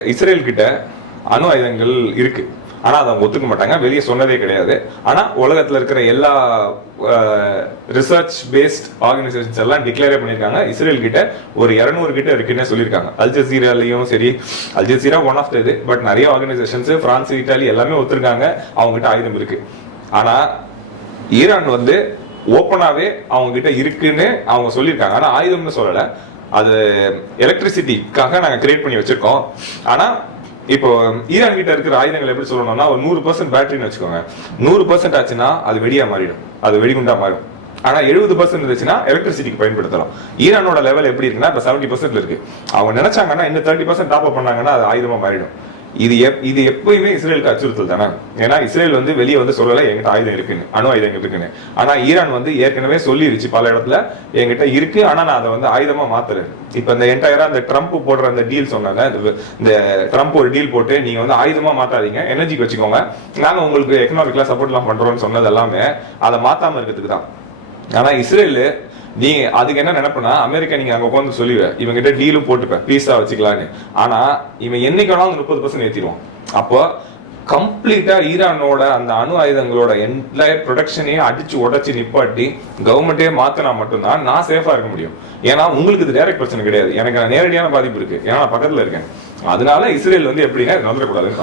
Israel கிட்ட அணு ஆயுதங்கள் இருக்கு. ஆனா அதை ஒத்துக்க மாட்டாங்க, வெளியே சொன்னதே கிடையாது. ஆனா உலகத்துல இருக்கிற எல்லா ரிசர்ச் பேஸ்ட் ஆர்கனைசேஷன்ஸ் எல்லாம் டிக்ளேர் பண்ணிருக்காங்க இஸ்ரேல் கிட்ட ஒரு 200 கிட்ட இருக்குன்னு சொல்லியிருக்காங்க. அல் ஜசீராலையும் சரி, அல் ஜசீரா ஒன் ஆஃப் இது, பட் நிறைய ஆர்கனைசேஷன்ஸ் பிரான்ஸ், இத்தாலி எல்லாமே ஒத்துருக்காங்க அவங்க கிட்ட ஆயுதம் இருக்கு. ஆனா ஈரான் ஓப்பனாவே அவங்க கிட்ட இருக்குன்னு அவங்க சொல்லியிருக்காங்க. ஆனா ஆயுதம்னு சொல்லல, அது எலக்ட்ரிசிட்டிக்காக நாங்க கிரியேட் பண்ணி வச்சிருக்கோம். ஆனா இப்போ ஈரான் கிட்ட இருக்கிற ஆயுதங்கள் எப்படி சொல்லணும்னா, ஒரு 100% பேட்டரின்னு வச்சுக்கோங்க. 100% ஆச்சுன்னா அது வெடியா மாறிடும், அது வெடிகுண்டா மாறும். ஆனா 70% இருந்துச்சுன்னா எலக்ட்ரிசிட்டிக்கு பயன்படுத்தலாம். ஈரானோட லெவல் எப்படி இருக்குன்னா இப்ப 70% இருக்கு. அவங்க நினைச்சாங்கன்னா இன்னும் 30% டாப் அப் பண்ணாங்கன்னா அது ஆயுதமா மாறிடும். இது எப்பயுமே இஸ்ரேலுக்கு அச்சுறுத்தல் தானே. ஏன்னா இஸ்ரேல் வெளியே சொல்லல என்கிட்ட ஆயுதம் இருக்குன்னு, அணு ஆயுதங்கள் இருக்குன்னு. ஆனா ஈரான் ஏற்கனவே சொல்லிருச்சு பல இடத்துல என்கிட்ட இருக்கு, ஆனா நான் அதை ஆயுதமா மாத்துறேன். இப்ப இந்த என்டையரா இந்த ட்ரம்ப் போடுற அந்த டீல் சொன்னாங்க, இந்த ட்ரம்ப் ஒரு டீல் போட்டு நீங்க ஆயுதமா மாத்தாதீங்க, எனர்ஜிக்கு வச்சுக்கோங்க, நாங்க உங்களுக்கு எக்கனாமிக்கலா சப்போர்ட் எல்லாம் பண்றோம்னு சொன்னது எல்லாமே அதை மாத்தாம இருக்கிறதுக்கு தான். ஆனா இஸ்ரேல் நீ அதுக்கு என்ன நினைப்பனா, அமெரிக்கா நீங்க அங்க உட்காந்து சொல்லுவேன் இவங்க கிட்ட டீலும் போட்டுப்பேன் பீஸா வச்சுக்கலான்னு. ஆனா இவன் என்னைக்கு வேணாலும் 30% ஏத்திடுவான். அப்போ கம்ப்ளீட்டா ஈரானோட அந்த அணு ஆயுதங்களோட என்டையர் ப்ரொடக்ஷனையும் அடிச்சு உடச்சு நிப்பாட்டி கவர்மெண்டே மாத்தினா மட்டும்தான் நான் சேஃபா இருக்க முடியும். ஏன்னா உங்களுக்கு இது டைரக்ட் பிரச்சனை கிடையாது, எனக்கு நேரடியான பாதிப்பு இருக்கு, ஏன்னா நான் பக்கத்துல இருக்கேன். அதனால இஸ்ரேல் எப்படின்னா நடந்துடக்கூடாதுன்னு